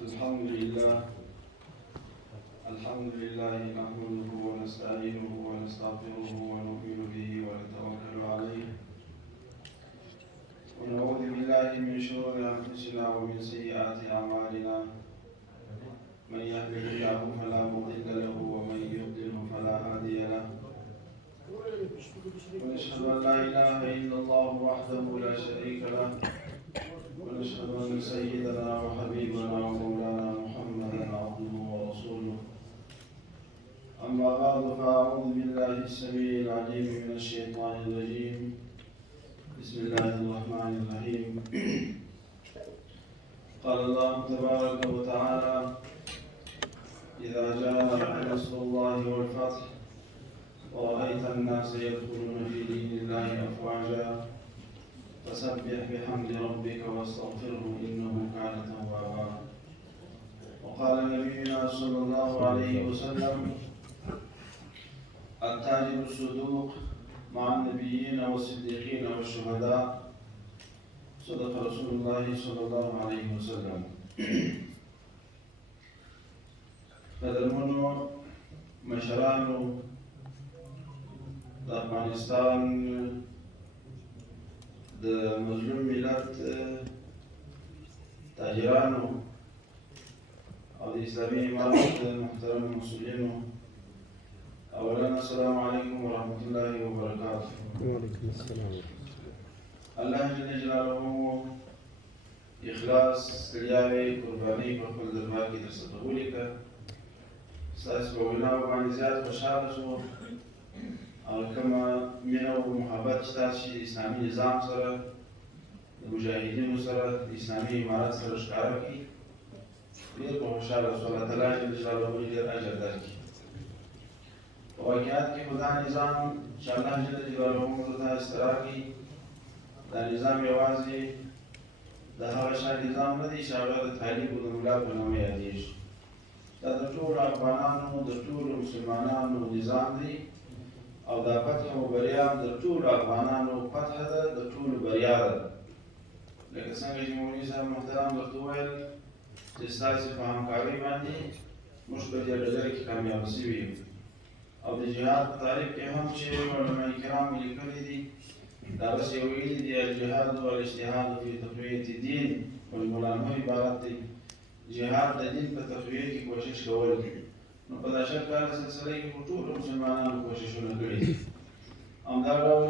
الحمد لله نحمده ونستعينه ونستغفره ونؤمن به ونتوكل عليه ونعوذ بالله من شرور أنفسنا ومن سيئات أعمالنا من يهده الله فلا مضل له ومن يضلل فلا هادي له ونشهد أن لا إله إلا الله وحده لا شريك له ونشهد أن سيدنا وحبيبنا ومولانا محمدا عبده ورسوله أما بعد فأعوذ بالله السميع العليم من الشيطان الرجيم بسم الله الرحمن الرحيم قال الله تبارك وتعالى إذا جاء نصر الله والفتح ورأيت الناس يدخلون في دين الله أفواجا فسبح بحمد ربك واستغفره إنه كان توابا. وقال نبينا صلى الله عليه وسلم التاجر الصدوق مع النبيين والصديقين والشهداء صدق رسول الله صلى الله عليه وسلم. قدرمنو مشرانو د افغانستان د مظلوم ملت تاجرانو او د اسلامي امارت محترم مسؤلینو، اولا السلام علیکم ورحمة الله وبرکاته. وعلیکم السلام. الله جل جلاله اخلاص ستړیاوې قربانۍ په خپل دربار کې درڅخه قبولې کړه. ستاسو په ویناوو باندې زیات خوشحاله شو او کومه مینه او محبت چې تاسو د اسلامي نظام سره د مجاهدینو سره د اسلامي امارت سره ښکاره کړي، ډېر په خوشحاله شو. الله تعالی جل جلاله ډېر اجر درکړي. په واقعیت کې خو دا نظام چې الله جل جلاله موږ ته تاسو ته راکړي، دا نظام یوازې د هغه شان نظام نه دی چې هغه د طالب او د ملا په نامه یادېږي. دا د ټولو افغانانو د ټولو مسلمانانو نظام دی او دا فتح و بریا د ټولو افغانانو فتح ده، د ټولو بریا ده. لکه څنګه چې مولوي صاحب محترم درته وویل چې ستاسې په همکارۍ باندې موږ په دې ډګر کې کامیاب شوي یو. او د جهاد په تاریخ کې هم چې علماء کرامو لیکلي دي، دغسې ویلي دي الجهاد والاجتهاد فی تقویة الدین، والمولانو عبارت دی جهاد د دین په تقویه کې کوشش کول دي. نو په دا شل کاله سلسله کې خو ټولو مسلمانانو کوششونه کړي دي. همدا ډول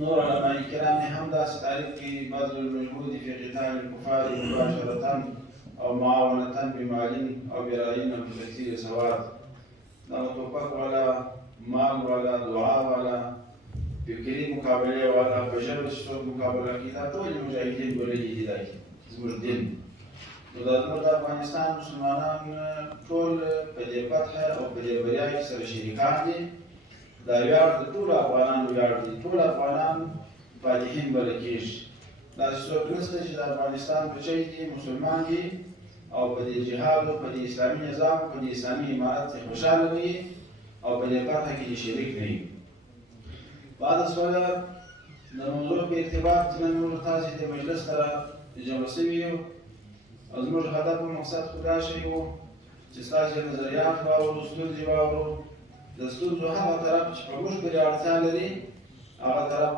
نور علماء کرام یې هم داسې تاریخ کې بذل المجهود فی قتال الکفار مباشرة او معاونة بمال او برأي بکثیر سواد، دا توپک والا، مال والا، دعا والا، فکري مقابله والا، په ژبه چې څوک مقابله کوي، دا ټول مجاهدین بللي دي. دا زموږ دین. نو دا زموږ د افغانستان مسلمانان ټول په دې فتح او په دې بریا کې سره شریکان دي. دا ویاړ د ټولو افغانانو ویاړ دی. ټول افغانان فاتحین بلل کېږي. داسې څوک نشته چې د افغانستان بچی دي، مسلمان دي او په دې جهاد او په دې اسلامي نظام په دې اسلامي امارت کې خوشحاله نه وي او په دې فتح کې شریک نه وي. بعد سوله د موضوع په ارتباط چې نن موږ تاسې د مجلس سره جمع شوي یو، او زموږ هدف او مقصد خو دا شی و چې ستاسې نظریات واورو، ستونزې واورو. د ستونزو هغه طرف چې په موږ پورې اړتیا لري، هغه طرف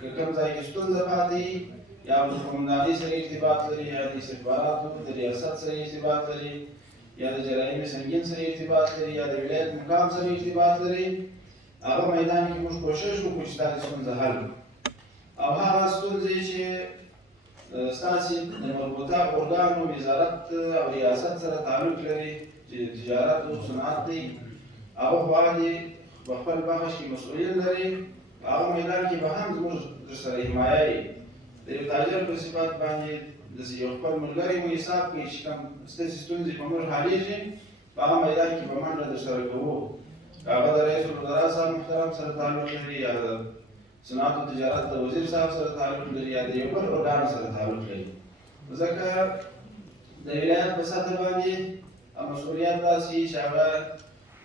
که کوم ځای کې ستونزه پاتې وي، یا د قومندانۍ سره ارتباط لري، یا د استخباراتو د ریاست سره ارتباط لري، یا د جرایم سنګین سره ارتباط لري، یا د ولایت مقام سره ارتباط لري، هغه میدان کې موږ کوشش وکړو چې دا ستونزه حل کړو. او هغه ستونزې چې ستاسې د مربوطه ارګانو، وزارت او ریاست سره تعلق لري، چې تجارت او صنعت دی، هغه غواړي په خپل بخش کې مسؤلیت لري. هغه میدان کې به هم زموږ درسره حمایه وي. د یو تاجر په صفت باندې داسې یو خپل ملګری مو حساب کړي چې کوم ستاسې ستونزې په موږ حلېږي، په هغه میدان کې به منډه درسره کوو. که هغه د رئیس الوزرا صاحب محترم سره تعلق لري، یا د صنعت او تجارت د وزیر صاحب سره تعلق لري، یا د یو بل ارګان سره تعلق لري. ځکه د ولایت په سطح باندې مسؤلیت داسې وي چې هغه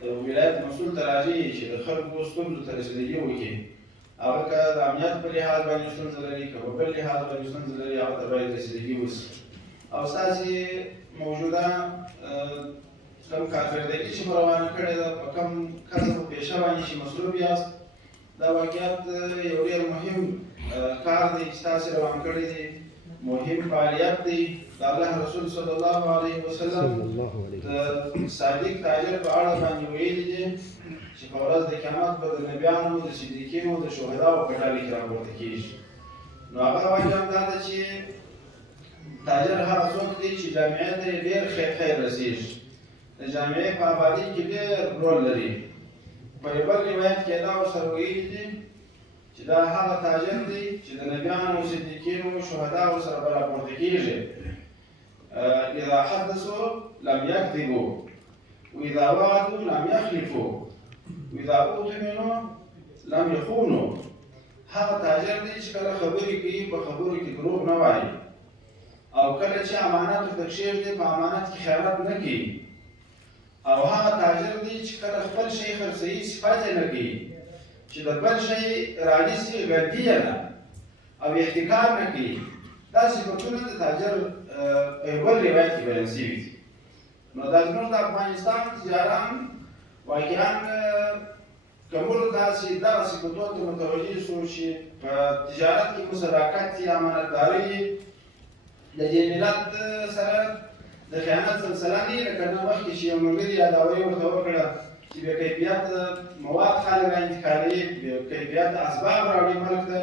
د ولایت مسؤل ته راځي چې د خلکو ستونزو ته رسېدګي وکړي. هغه که د امنیت په لحاظ باندې ستونزه لري، که په بل لحاظ باندې ستونزه لري، هغه ته باید رسېدګي وشي. او ستاسې موجوده کوم کارکردګي چې مو روانه کړې ده په کوم کسب و پیشه باندې چې مصروف یاست دا واقعیت یو ډېر مهم کار دی چې تاسې روان کړی دی مهم فعالیت دی د الله رسول صلی الله علیه وسلم د صادق تاجر په اړه باندې ویلي دي چې په ورځ د قیامت به د نبیانو د صدیقینو د شهداو په ډله کې راپورته کېږي نو هغه واقعا دا ده چې تاجر هغه څوک دی چې جامعې ته یې ډېر خیر رسېږي د جامعې په آبادۍ کې ډېر رول لري په یو بل روایت کې دا ورسره ویلي دي چې دا هغه تاجر دی چې د نبیانو صدیقینو شهداو سره به راپورته کېږي اذا حدثوا لم يكذبوا واذا وعدوا لم يخلفوا واذا اؤتمنوا لم يخونوا هغه تاجر دی چې کله خبرې کوي په خبرو کې دروغ نه وایي او کله چې امانت ورته کښېږدي په امانت کې خیانت نه کوي او هغه تاجر دی چې کله خپل شی خرڅوي صفت یې نه کوي چې د بل شی رانیسي ګردي یې نه او احتکار نه کوي دا صفتونه د تاجر په یو بل روایت کې بیان شوي دي نو دا زموږ د افغانستان تجاران واقعا که موږ داسې دغه صفتونو ته متوجه شو چې په تجارت کې مو صداقت وي امانتداري د دې ملت سره د خیانت سلسله نه وي لکه نه مخکې چې یو ملګري یادوي ورته وکړه چې بې کیفیت مواد خلک را انتقالوي بې کیفیت اسباب راوړي ملک ته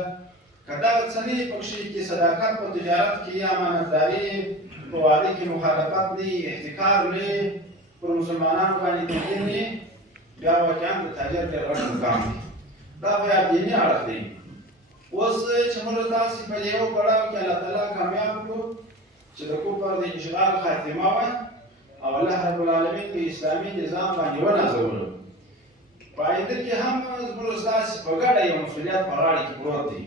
که دغه څه نه وي پکښې کې صداقت په تجارت کې یا امانتداري په واده کې مخالفت نه احتکار نه پر مسلمانانو باندې تنظیم نه بیا واقعا د تاجر ډېر غټ مقام دی دا بیا دیني اړخ دی اوس چې موږ تاسې په یو پړاو کې الله تعالی کامیاب کړو چې د کفر د اشغال خاتمه وه او الله رب العالمین په اسلامي نظام باندې ونازولو په آینده کې هم زموږ ستاسې په ګډه یو مسؤلیت په غاړه کې پروت دی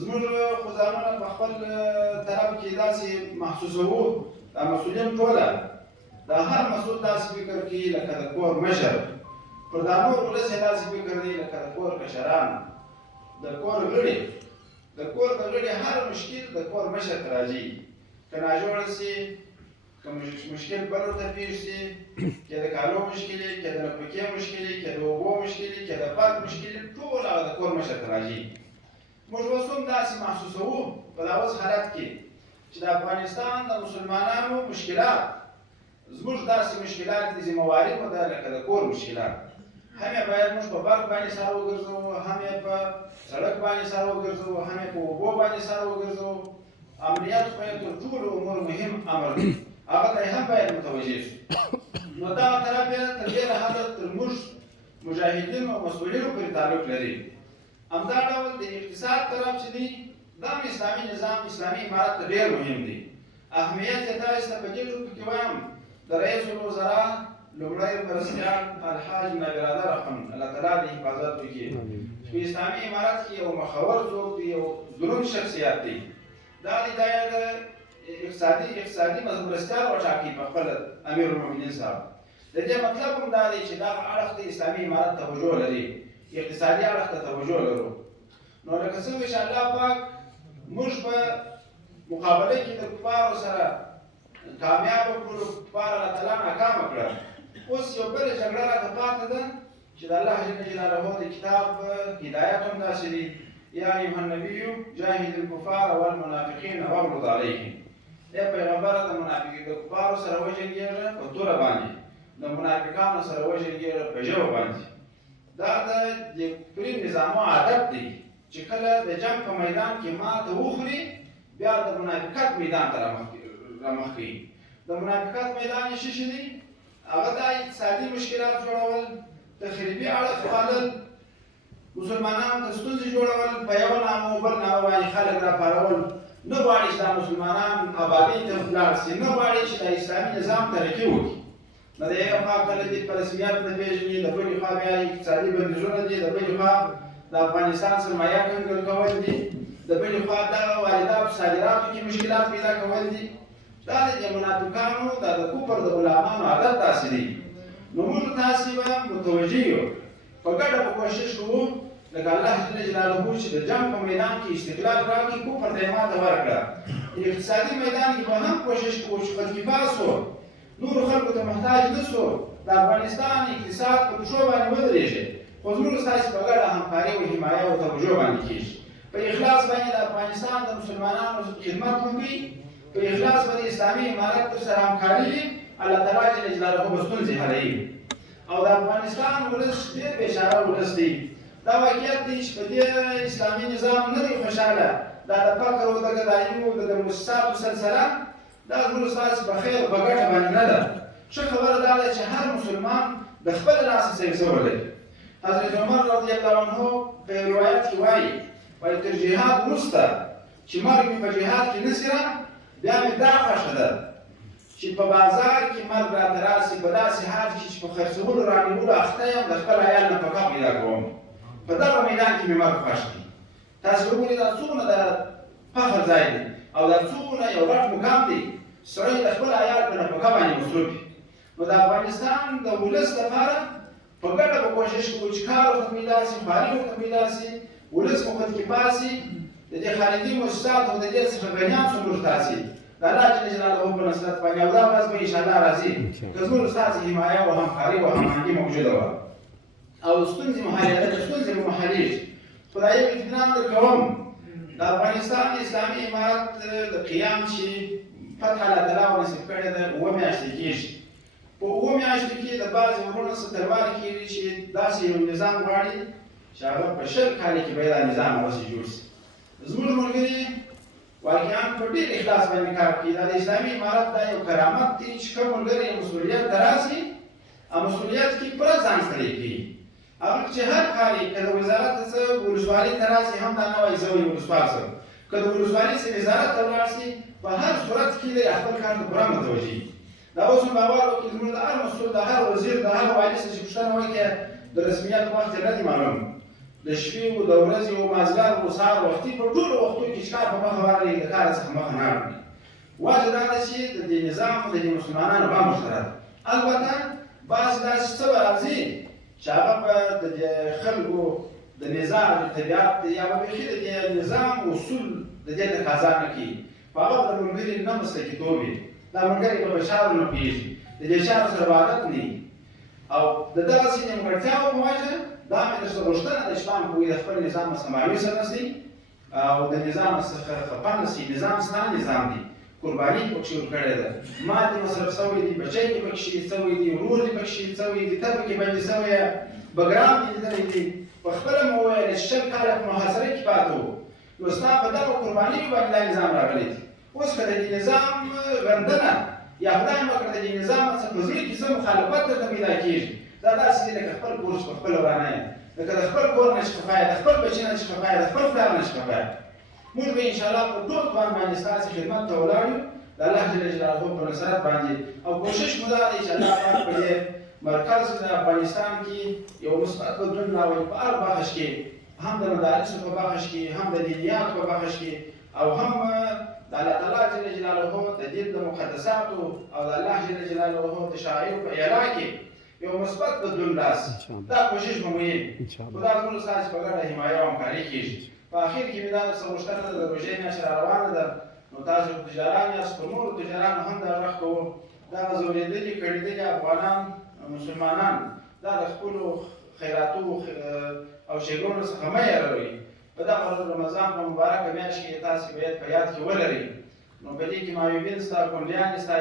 زموږ خو ځانونه په خپل طرف کې داسې محسوسوو دا مسؤلین ټوله دا هر مسؤل داسې فکر کوي لکه د کور مشر پر دا نور ولس یې داسې فکر دی لکه د کور کشران د کور غړي د کور د غړي هر مشکل د کور مشر ته راځي که ناجوړه سي که مشکل بل ورته پېښ سي که د کالو مشکل وي که د نفقې مشکل وي که د اوبو مشکل وي که د پاک مشکل وي ټول هغه د کور مشر ته راځي موږ اوس هم داسې محسوسوو په دا اوس حالت کې چې د افغانستان د مسلمانانو مشکلات زموږ داسې مشکلات دي ذمهواري مو ده لکه د کور مشکلات هم یې باید موږ په برق باندې سر وګرځوو هم یې په سړک باندې سر وګرځوو هم یې په اوبو باندې سر وګرځوو امنیت خو یې تر ټولو امور مهم امر دی هغه ته هم باید متوجه شو نو دغه طرف یې تر ډېره حده تر موږ مجاهدینو او مسؤلینو پورې تعلق لري همدا ډول د اقتصاد طرف چې دی دا هم اسلامي نظام اسلامي امارت ته ډېر مهم دی اهمیت یې تاسو ته په دې ټکو کې وایم د رئیس الوزرا لومړی مرستیال الحاج نابرادر اخوند الله تعالی دې حفاظت وکړي په اسلامي امارت کې یو مخور څوک دی یو دروند شخصیت دی دا د اقتصادي مرستیال وټاکي په خپل امیر المؤمنین صاحب د دې مطلب هم دا دی چې دغه اړخ د اسلامي امارت توجه لري اقتصادي اړخ ته توجه لرو نو لکه څنګه چې الله پاک موږ په مقابله کې د کفارو سره کامیاب کړو کفار الله تعالی ناکام کړل اوس یو بله جګړه راته پاتې ده چې د الله جل جلاله د کتاب هدایت هم داسې دي یا ایها النبي جاهد الکفار والمنافقین واغلظ علیهم ای پیغمبره د کفارو سره وجنګېږه په توره باندې د منافقانو سره وجنګېږه په ژبه باندې دا د کفري نظامو عادت دی چې کله د جنګ په میدان کې ماته وخوري بیا د منافقت میدان ته رامخ کوي د منافقت میدان یې څه دی هغه د اقتصادي مشکلات جوړول تخریبي اړخ پالل مسلمانانو ته ستونزې جوړول په یو نامه او بل نامه باندې خلک راپارول نه غواړي چې دا مسلمانان آبادۍ ته ولاړ شي نه غواړي چې د اسلامي نظام ترقي وکړي نو د یوې خوا کله دې په رسمیت نه پېژني د بلې خوا بیا اقتصادي بندیزونه دي د بلې خوا د افغانستان سرمایه کنګل کول دي د بلې خوا دغه وارداتو صادراتو کې مشکلات پیدا کول دي دا د منافقانو دا د کفر د غلامانو عادت داسې دی نو موږ تاسې به متوجه یو په ګډه به کوشش کوو لکه الله جل جلاله چې د جنګ په میدان کې استقلال راکړي کفر ته یې ماته ورکړه د اقتصادي میدان کې به هم کوشش کوو چې خودکفا سو، نورو خلکو ته محتاج نه سو، د افغانستان اقتصاد په پښو باندې ودرېږي، خو زموږ ستاسې په ګډه همکاري او حمایه او توجه باندې کېږي. په اخلاص باندې د افغانستان د مسلمانانو خدمت وکړي، په اخلاص باندې اسلامي امارت در سره همکاري وي، الله تعالی جل جلاله به ستونزې حلوي. او د افغانستان ولس ډېر بېچاره ولس دی. دا واقعیت دی چې په دې اسلامي نظام نه دی خوشحاله، دا د فقر او د ګدایي او د مؤسساتو سلسله دا زموږ ستاسې په خیر او په ګټه باندې نه ده. ښه خبره دا ده چې هر مسلمان د خپل لاسه صحیح شوی دی. حضرت عمر رضی الله عنه په روایت کې وایي تر جهاد وروسته چې مرګ مې په جهاد کې نه سي بیا مې دا خوښه ده چې په بازار کې مرګ راته راسي، په داسې حال کې چې په خرڅولو رانیولو اخته یم، د خپل عیال نفقه پیدا کوم. په دغه میدان کې مې مرګ خوښ دی. تاسو وګورئ دا څومره د فخر ځای دی او دا څومره یو غټ مقام دی، سړی د خپل عیال په نفقه باندې مصروف وي. نو د افغانستان د ولس لپاره په ګډه به کوشش کوو چې کار ورته پیدا سي، خواري ورته پیدا سي، ولس مو خودکفا سي، د دې خارجي مؤسساتو او د دې څخه غنیان څو نور تاسي د الله جل جلاله په نصرت باندې او دا ورځ به انشاءالله راځي که زموږ ستاسې حمایه او همکاري او هماهنګي موجوده وه او ستونزې مو حلېدلې، ستونزې به مو حلېږي. خو دا یو اطمینان درکوم د افغانستان اسلامي امارت د قیام چې فتح الله تعالی ونصیب کړې ده 7 میاشتې کېږي. په 7 میاشتو کې د بعضې وروڼو څه تلوار کېږي چې داسې یو نظام غواړي چې هغه په 20 کال کې به دا نظام اوسې جوړ شي. زموږ ملګري واقعا په ډېر اخلاص باندې کار کوي. دا د اسلامي امارت دا یو کرامت دی چې کوم ملګری مسؤلیت ته راسي او مسؤلیت کې پوره ځان ستړی کوي. هغه چې هر کار یې که د وزارت څه ولسوالۍ ته راسي هم دا نه وایي زه وایي ولسوال شم، که د ولسوالۍ څه وزارت ته ولاړ شي په هر صورت کې دی خپل کار ته پوره متوجه. دا اوس هم باور وکړئ زموږ د هر مسؤل د هر وزیر د هر والي څه چې پوښتنه وکړي د رسمیت وخت یې نه دی معلوم، د شپې و د ورځې و مازدیګر و سهار وختي په ټولو وختو کې چې کار په مخه ورغلی د کار څخه مخه نه اړوي. وجه دا ده چې د دې نظام د دې مسلمانانو غم ورسره ده. البته بعضې داسې څه به راځي چې هغه به د دې خلکو د نظام د طبیعت یا به بیخي د دې نظام اصول د دې تقاضا نه کوي، په هغه به د ملګري نه مسلکیتوب وي، دا ملګري به په چارو نه پوهېږي، د دې چارو سره به عادت نه وي او د دغسې نیمګړتیاوو په وجه دا مې درته غوښتنه ده چې پام کوئ د خپل نظام څخه مایوسه نه شئ او د نظام څخه خفه نه شئ. نظام ستا نظام دی، قرباني پکښې ورکړې ده، مال دې مصرف شوی دی، بچی دې پکې شهید شوی دی، ورور دې پکې شهید شوی دی، ته پکې بندي شوی یې، بګرام دې لیدلی دی، پخپله مو وویل چې 20 کاله په محاصره کې پاته وو، نو ستا په دغو قربانیو باندې دا نظام راغلی دی. اوس که د دې نظام غندنه یا خدای مه کړه د دې نظام څخه په زړه کې څه مخالفت درته پیدا کېږي، دا داسې دی لکه خپل کور چې په خپله ورانه یې، لکه د خپل کور نه چې خفه یې، د خپل بچي نه چې خفه یې، د خپل پلار نه چې خفه یې. موږ به انشاءالله په ټول توان باندې ستاسې خدمت ته ولاړ یو د الله جل جلاله په نصرت باندې او کوشش مو دا دی چې الله پاک په دې مرکز د افغانستان کې یو مثبت بدلون راولي په هر بخش کې، هم د مدارسو په بخش کې، هم د دینیاتو په بخش کې او هم د الله تعالی جل جلاله د دین د مقدساتو او د الله جل جلاله د شعائرو په اعلا کې یو مثبت بدلون راسي. دا کوشش به مو وي، خو دا زموږ ستاسې په ګډه حمایه او همکاري کېږي. په اخر کې مې دا درڅخه غوښتنه ده، د روژې میاشت را روانه ده، نو تاسو تجاران یاست، په نورو تجارانو هم دا غږ کوو، دغه ځورېدلي کړېدلي افغانان مسلمانان دا د خپلو خیراتو او ښېګڼو څخه مه هېروئ. په دغه رمضان په مبارکه میاشت کې تاسې باید په یاد کې ولرئ. نو په دې کې معیوبین ستا، کونډیانې ستا،